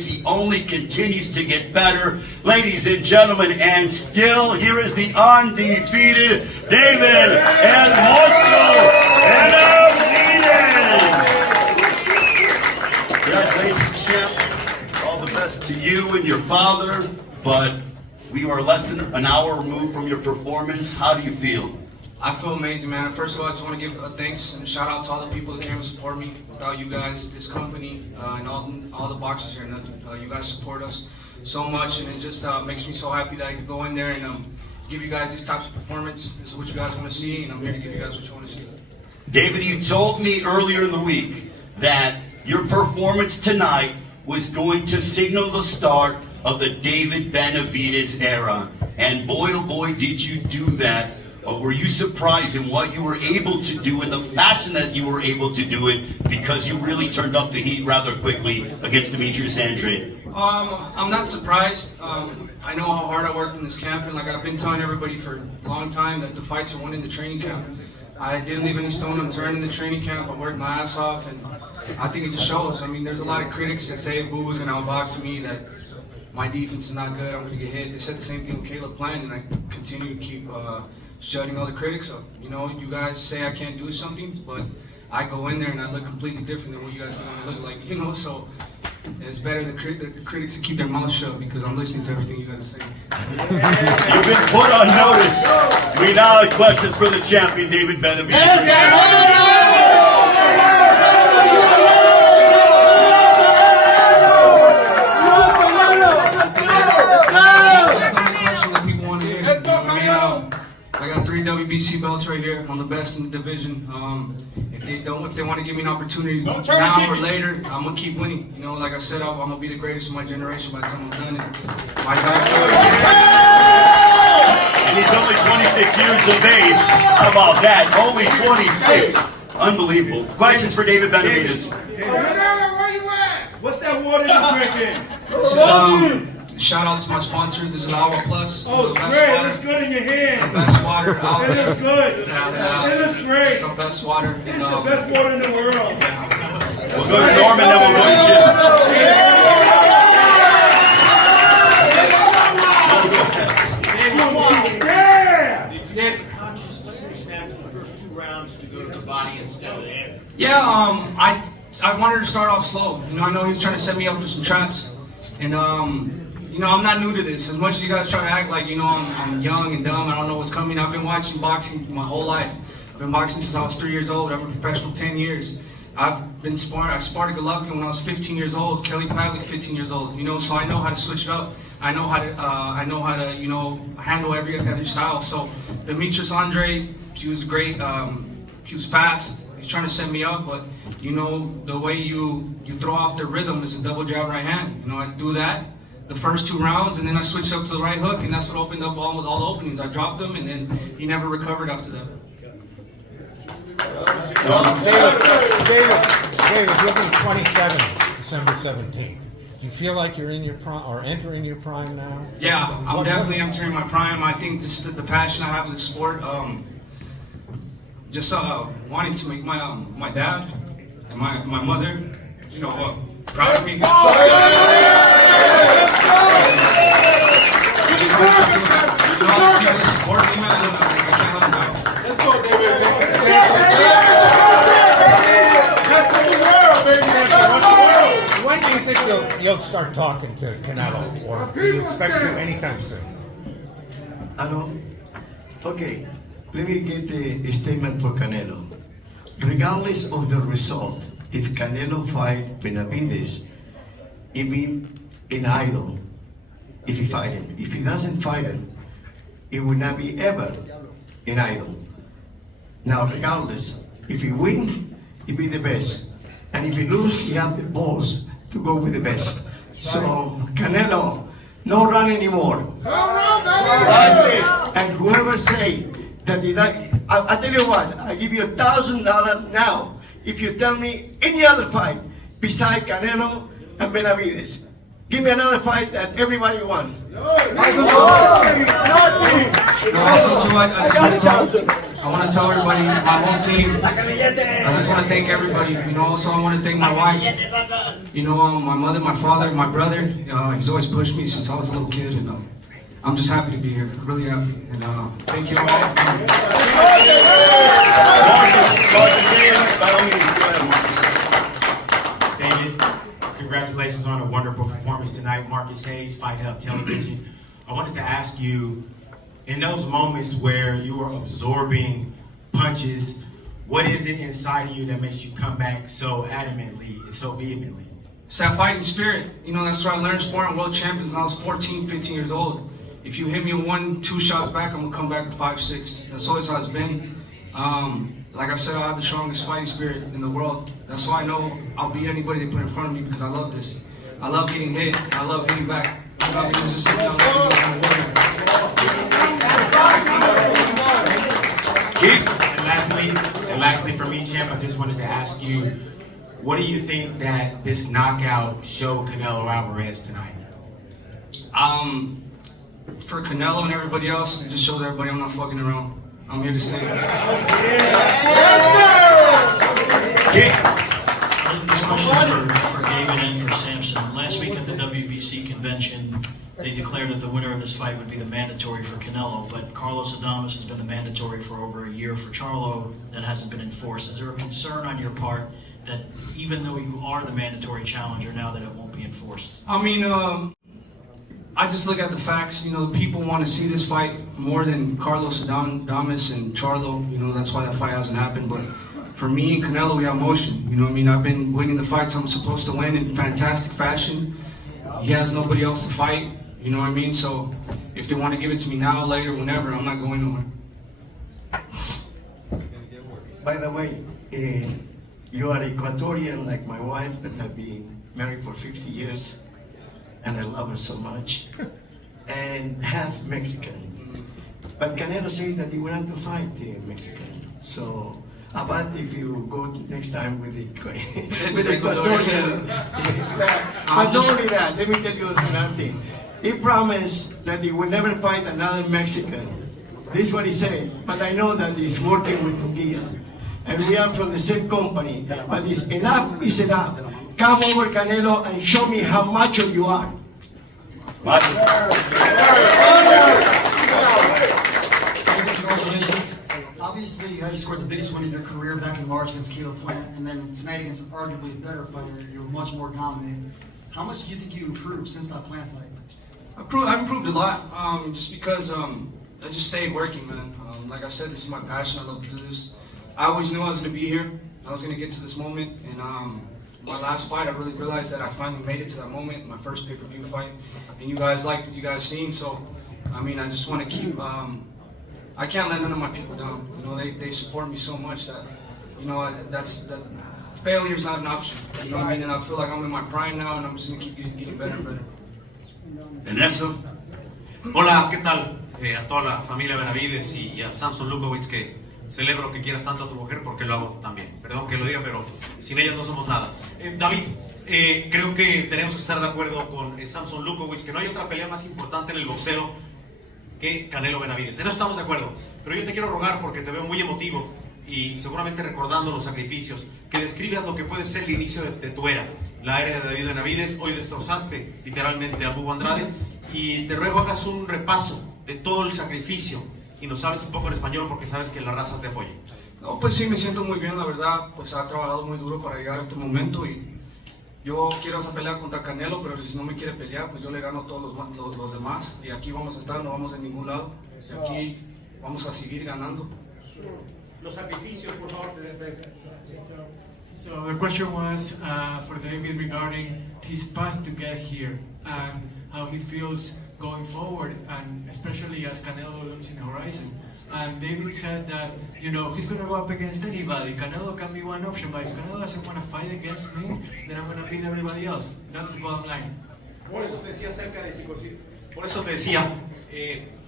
performance. He only continues to get better. Ladies and gentlemen, and still, here is the undefeated David El Monstruo Benavidez. Congratulations, champ. All the best to you and your father, but we are less than an hour removed from your performance. How do you feel? I feel amazing, man. First of all, I just want to give thanks and a shout out to all the people that came to support me. Without you guys, this company, and all the boxers here, you guys support us so much, and it just makes me so happy that I can go in there and give you guys these types of performance. This is what you guys want to see, and I'm here to give you guys what you want to see. David, you told me earlier in the week that your performance tonight was going to signal the start of the David Benavidez era. And boy, oh boy, did you do that. Were you surprised in what you were able to do in the fashion that you were able to do it, because you really turned up the heat rather quickly against Demetrius Andrade? I'm not surprised. I know how hard I worked in this camp, and like I've been telling everybody for a long time that the fights are won in the training camp. I didn't leave any stone unturned in the training camp. I worked my ass off, and I think it just shows. I mean, there's a lot of critics that say booze and outbox me, that my defense is not good, I'm going to get hit. They said the same thing with Caleb Plant, and I continue to keep shutting all the critics up. You know, you guys say I can't do something, but I go in there and I look completely different than what you guys think I look like, you know, so it's better the critics to keep their mouths shut, because I'm listening to everything you guys are saying. You've been put on notice. We now have questions for the champion, David Benavidez. I got 3 WBC belts right here. I'm the best in the division. If they want to give me an opportunity now or later, I'm gonna keep winning. You know, like I said, I'm gonna be the greatest of my generation by the time I'm done. And he's only 26 years of age. How about that? Only 26. Unbelievable. Questions for David Benavidez. Where you at? What's that water you drinking? Shout out to my sponsor. This is Agua Plus. Oh, it's great. It looks good in your hand. The best water out there. It looks good. It looks great. It's the best water. It's the best water in the world. We'll go to Norman, then we'll go to Jim. Yeah! Did you make a conscious decision after the first 2 rounds to go to the body instead of the head? Yeah, I wanted to start off slow. You know, I know he was trying to set me up for some traps. And, you know, I'm not new to this. As much as you guys try to act like, you know, I'm young and dumb, I don't know what's coming. I've been watching boxing my whole life. I've been boxing since I was 3 years old. I'm a professional 10 years. I sparred Golovkin when I was 15 years old. Kelly Pavlik, 15 years old. You know, so I know how to switch it up. I know how to, you know, handle every other style. So Demetrius Andrade, he was great. He was fast. He's trying to set me up, but you know, the way you throw off the rhythm is a double jab right hand. You know, I do that the first 2 rounds, and then I switched up to the right hook, and that's what opened up all the openings. I dropped him, and then he never recovered after that. David, you'll be 27 December 17th. Do you feel like you're in your prime, or entering your prime now? Yeah, I'm definitely entering my prime. I think just the passion I have with the sport, just wanting to make my dad and my mother, you know, proud of me. You know, all these people that support me, man, I can't let them down. Let's go, David. That's the world, baby. When do you think you'll start talking to Canelo, or do you expect to anytime soon? Okay, let me get a statement for Canelo. Regardless of the result, if Canelo fight Benavidez, it be an idol if he fight him. If he doesn't fight him, it will not be ever an idol. Now, regardless, if he wins, he be the best. And if he loses, he have the balls to go with the best. So, Canelo, no run anymore. And whoever say that I tell you what, I give you $1,000 now if you tell me any other fight beside Canelo and Benavidez. Give me another fight that everybody wants. Also, too, I I want to tell everybody, my whole team, I just want to thank everybody. You know, also I want to thank my wife. You know, my mother, my father, my brother. He's always pushed me since I was a little kid, and I'm just happy to be here. Really happy. And thank you all. Marcus Ayers, by all means, go ahead, Marcus. David, congratulations on a wonderful performance tonight. Marcus Hayes, Fight Hub Television. I wanted to ask you, in those moments where you are absorbing punches, what is it inside of you that makes you come back so adamantly and so vehemently? It's that fighting spirit. You know, that's what I learned sparring world champions when I was 14, 15 years old. If you hit me 1, 2 shots back, I'm gonna come back with 5, 6. That's always how it's been. Like I said, I have the strongest fighting spirit in the world. That's why I know I'll beat anybody they put in front of me, because I love this. I love getting hit, and I love hitting back. You know, because it's something And lastly for me, champ, I just wanted to ask you, what do you think that this knockout showed Canelo Alvarez tonight? For Canelo and everybody else, it just shows everybody I'm not fucking around. I'm here to stay. This question is for David and for Samson. Last week at the WBC convention, they declared that the winner of this fight would be the mandatory for Canelo, but Carlos Adames has been the mandatory for over a year for Charlo. That hasn't been enforced. Is there a concern on your part that even though you are the mandatory challenger now, that it won't be enforced? I mean, I just look at the facts. You know, people want to see this fight more than Carlos Adames and Charlo. You know, that's why that fight hasn't happened. But for me and Canelo, we have motion. You know what I mean? I've been winning the fights I'm supposed to win in fantastic fashion. He has nobody else to fight. You know what I mean? So if they want to give it to me now, later, whenever, I'm not going nowhere. By the way, you are Ecuadorian like my wife that have been married for 50 years, and I love her so much, and half Mexican. But Canelo said that he wanted to fight the Mexican. So, but if you go next time with the Ecuadorian, but not only that, let me tell you another thing. He promised that he will never fight another Mexican. This is what he said, but I know that he's working with Munguia. And we are from the same company, but it's enough is enough. Come over, Canelo, and show me how macho you are. Congratulations. Obviously, you scored the biggest win of your career back in March against Caleb Plant, and then tonight against arguably a better fighter, you were much more dominant. How much do you think you improved since that Plant fight? I've improved a lot, just because I just stayed working, man. Like I said, this is my passion. I love to do this. I always knew I was going to be here. I was going to get to this moment, and my last fight, I really realized that I finally made it to that moment, my first pay-per-view fight, and you guys liked what you guys seen, so, I mean, I just want to keep, I can't let none of my people down. You know, they support me so much that, you know, that failure's not an option. You know what I mean? And I feel like I'm in my prime now, and I'm just going to keep getting better and better. And that's it. Hola, ¿qué tal? A toda la familia Benavidez y a Samson Lukowicz, que celebro que quieras tanto a tu mujer porque lo hago también. Perdón que lo diga, pero sin ella no somos nada. David, creo que tenemos que estar de acuerdo con Samson Lukowicz, que no hay otra pelea más importante en el boxeo que Canelo Benavidez. En eso estamos de acuerdo. Pero yo te quiero rogar, porque te veo muy emotivo y seguramente recordando los sacrificios, que describas lo que puede ser el inicio de tu era, la era de David Benavidez. Hoy destrozaste literalmente a Andrade, y te ruego hagas un repaso de todo el sacrificio y nos hables un poco en español, porque sabes que la raza te apoya. No, pues sí, me siento muy bien, la verdad. Pues ha trabajado muy duro para llegar a este momento, y yo quiero esa pelea contra Canelo, pero si no me quiere pelear, pues yo le gano a todos los demás, y aquí vamos a estar, no vamos a ningún lado. Aquí vamos a seguir ganando. Los sacrificios, por favor, So the question was for David regarding his path to get here and how he feels going forward, and especially as Canelo looms in the horizon. And David said that, you know, he's going to go up against anybody. Canelo can be one option, but if Canelo doesn't want to fight against me, then I'm going to beat everybody else. That's the bottom line. Por eso te decía acerca de si Por eso te decía,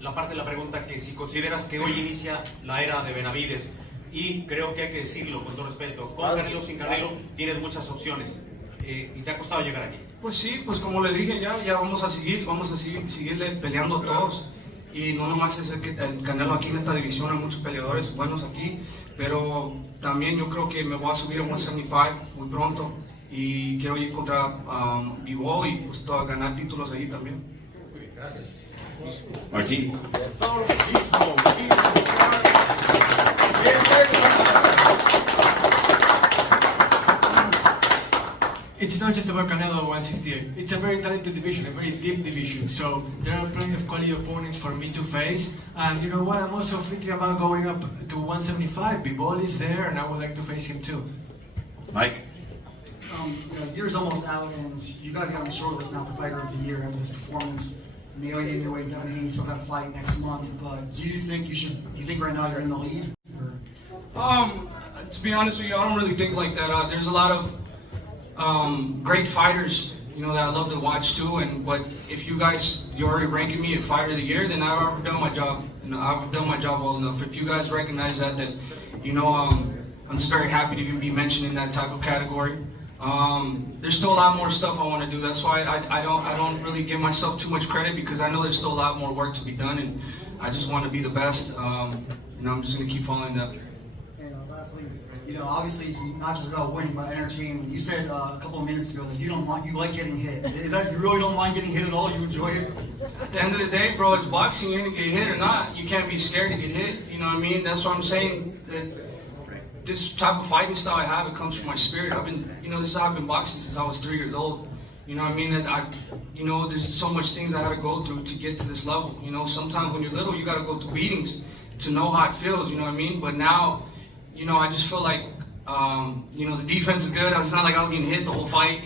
la parte de la pregunta, que si consideras que hoy inicia la era de Benavidez, y creo que hay que decirlo con todo respeto, con Canelo o sin Canelo tienes muchas opciones, y te ha costado llegar aquí. Pues sí, pues como le dije, ya vamos a seguirle peleando todos. Y no nomás es el Canelo aquí en esta división, hay muchos peleadores buenos aquí, pero también yo creo que me voy a subir a 175 muy pronto y quiero ir contra Bivol y pues ganar títulos ahí también. Martín. It's not just about Canelo 168. It's a very talented division, a very deep division. So there are plenty of quality opponents for me to face. And you know what? I'm also thinking about going up to 175. Bivol is there, and I would like to face him too. Mike. Year's almost out, and you got to get on the short list now for Fighter of the Year after this performance. Nail you anyway. Devin Haney's still got to fight next month. But do you think you should? You think right now you're in the lead? Or? To be honest with you, I don't really think like that. There's a lot of great fighters, that I love to watch too. But if you're already ranking me a Fighter of the Year, then I've already done my job. I've done my job well enough. If you guys recognize that, then I'm just very happy to even be mentioned in that type of category. There's still a lot more stuff I want to do. That's why I don't really give myself too much credit, because I know there's still a lot more work to be done, and I just want to be the best. I'm just gonna keep following that. Lastly, obviously it's not just about winning, but entertaining. You said a couple of minutes ago that you like getting hit. Is that you really don't mind getting hit at all? You enjoy it? At the end of the day, bro, it's boxing. You're gonna get hit or not. You can't be scared to get hit. You know what I mean? That's what I'm saying. This type of fighting style I have, it comes from my spirit. This is how I've been boxing since I was 3 years old. You know what I mean? That there's so much things I had to go through to get to this level. Sometimes when you're little, you got to go through beatings to know how it feels. You know what I mean? But now, I just feel like, the defense is good. It's not like I was getting hit the whole fight.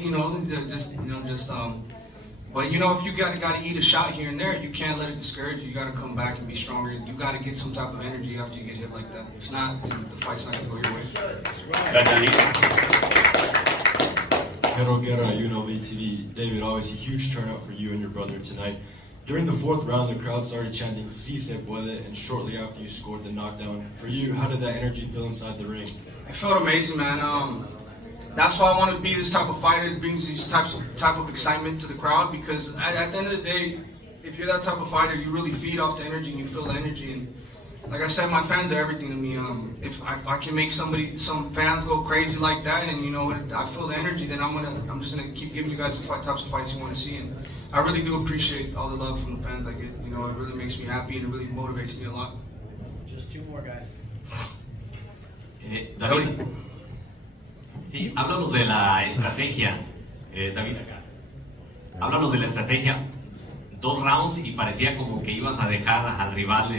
But if you got to eat a shot here and there, you can't let it discourage you. You got to come back and be stronger. You got to get some type of energy after you get hit like that. If not, the fight's not going to go your way. Pedro Guerra, UNLV TV. David, obviously huge turnout for you and your brother tonight. During the fourth round, the crowd started chanting "Si se puede," and shortly after you scored the knockdown. For you, how did that energy feel inside the ring? I felt amazing, man. That's why I want to be this type of fighter. It brings these type of excitement to the crowd, because at the end of the day, if you're that type of fighter, you really feed off the energy and you feel the energy. And like I said, my fans are everything to me. If I can make some fans go crazy like that, and I feel the energy, then I'm just gonna keep giving you guys the types of fights you want to see. And I really do appreciate all the love from the fans I get. It really makes me happy and it really motivates me a lot. Just 2 more guys. David. Sí, háblanos de la estrategia, David. Háblanos de la estrategia. 2 rounds y parecía como que ibas a dejar al rival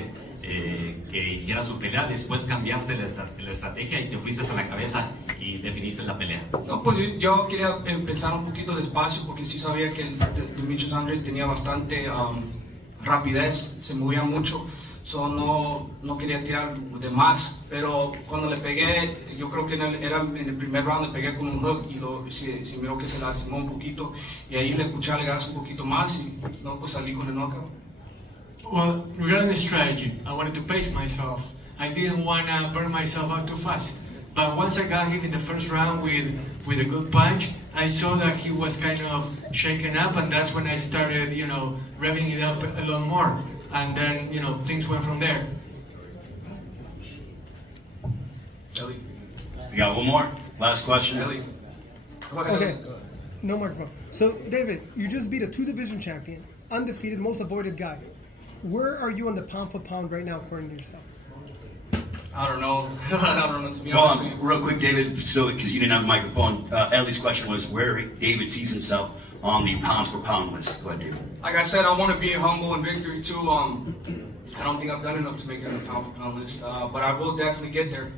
que hiciera su pelea. Después cambiaste la estrategia y te fuiste a la cabeza y definiste la pelea. No, pues yo quería empezar un poquito despacio, porque sí sabía que el Demetrius Andrade tenía bastante rapidez, se movía mucho. No quería tirar de más, pero cuando le pegué, yo creo que en el primer round le pegué con un hook y se miró que se lastimó un poquito, y ahí le puché a gas un poquito más y pues salí con el knockout. Well, regarding the strategy, I wanted to pace myself. I didn't want to burn myself out too fast. But once I got him in the first round with a good punch, I saw that he was kind of shaken up, and that's when I started, revving it up a lot more. And then, things went from there. Ellie. We got one more. Last question. Ellie. Go ahead. Okay. No microphone. So, David, you just beat a 2-division champion, undefeated, most avoided guy. Where are you on the pound for pound right now, according to yourself? I don't know. I don't know, to be honest with you. Real quick, David, because you didn't have a microphone, Ellie's question was where David sees himself on the pound for pound list. Go ahead, David. Like I said, I want to be humble in victory too. I don't think I've done enough to make it on the pound for pound list, but I will definitely get there.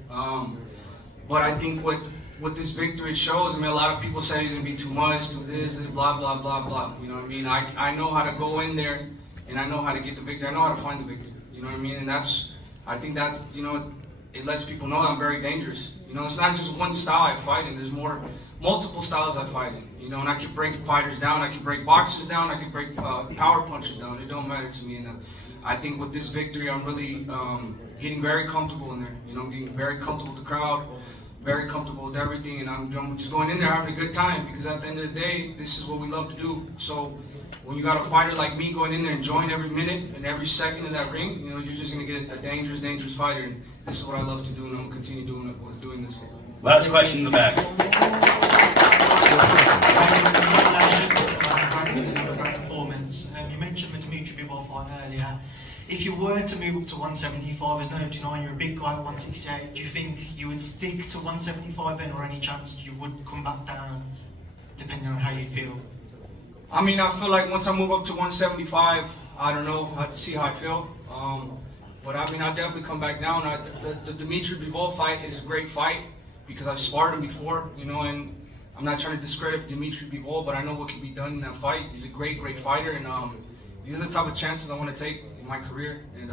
But I think what this victory shows, a lot of people say he's going to be too much, do this, blah, blah, blah, blah. You know what I mean? I know how to go in there, and I know how to get the victory. I know how to find the victory. You know what I mean? And I think that's, it lets people know I'm very dangerous. It's not just one style I fight in. There's multiple styles I fight in. And I can break fighters down, I can break boxers down, I can break power punchers down. It don't matter to me. And I think with this victory, I'm really getting very comfortable in there. I'm getting very comfortable with the crowd, very comfortable with everything, and I'm just going in there having a good time, because at the end of the day, this is what we love to do. So when you got a fighter like me going in there enjoying every minute and every second in that ring, you know, you're just gonna get a dangerous, dangerous fighter. And this is what I love to do, and I'm gonna continue doing this. Last question in the back. Performance. You mentioned the Dimitri Bivol fight earlier. If you were to move up to 175, there's no denying you're a big guy at 168. Do you think you would stick to 175 then, or any chance you would come back down, depending on how you feel? I mean, I feel like once I move up to 175, I don't know. I have to see how I feel. But I mean, I'll definitely come back down. The Dimitri Bivol fight is a great fight because I've sparred him before, you know, and I'm not trying to discredit Dimitri Bivol, but I know what can be done in that fight. He's a great, great fighter, and these are the type of chances I want to take in my career, and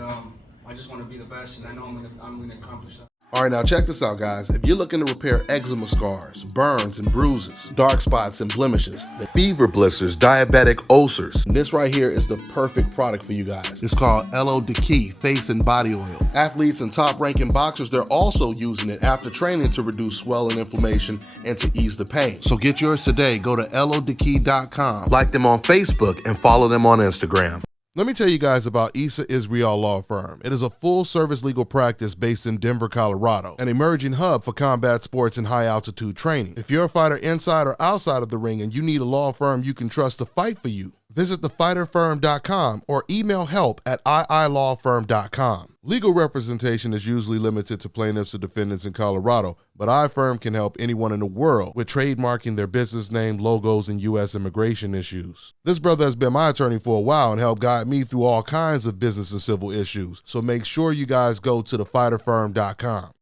I just want to be the best, and I know I'm gonna accomplish that. All right, now check this out, guys. If you're looking to repair eczema scars, burns and bruises, dark spots and blemishes, fever blisters, diabetic ulcers, this right here is the perfect product for you guys. It's called Elo Diki Face and Body Oil. Athletes and top-ranking boxers, they're also using it after training to reduce swelling, inflammation, and to ease the pain. So get yours today. Go to elodiki.com, like them on Facebook, and follow them on Instagram. Let me tell you guys about Issa Israel Law Firm. It is a full-service legal practice based in Denver, Colorado, an emerging hub for combat sports and high-altitude training. If you're a fighter inside or outside of the ring and you need a law firm you can trust to fight for you, visit thefighterfirm.com or email help@iilawfirm.com. Legal representation is usually limited to plaintiffs or defendants in Colorado, but iFirm can help anyone in the world with trademarking their business name, logos, and U.S. immigration issues. This brother has been my attorney for a while and helped guide me through all kinds of business and civil issues, so make sure you guys go to thefighterfirm.com.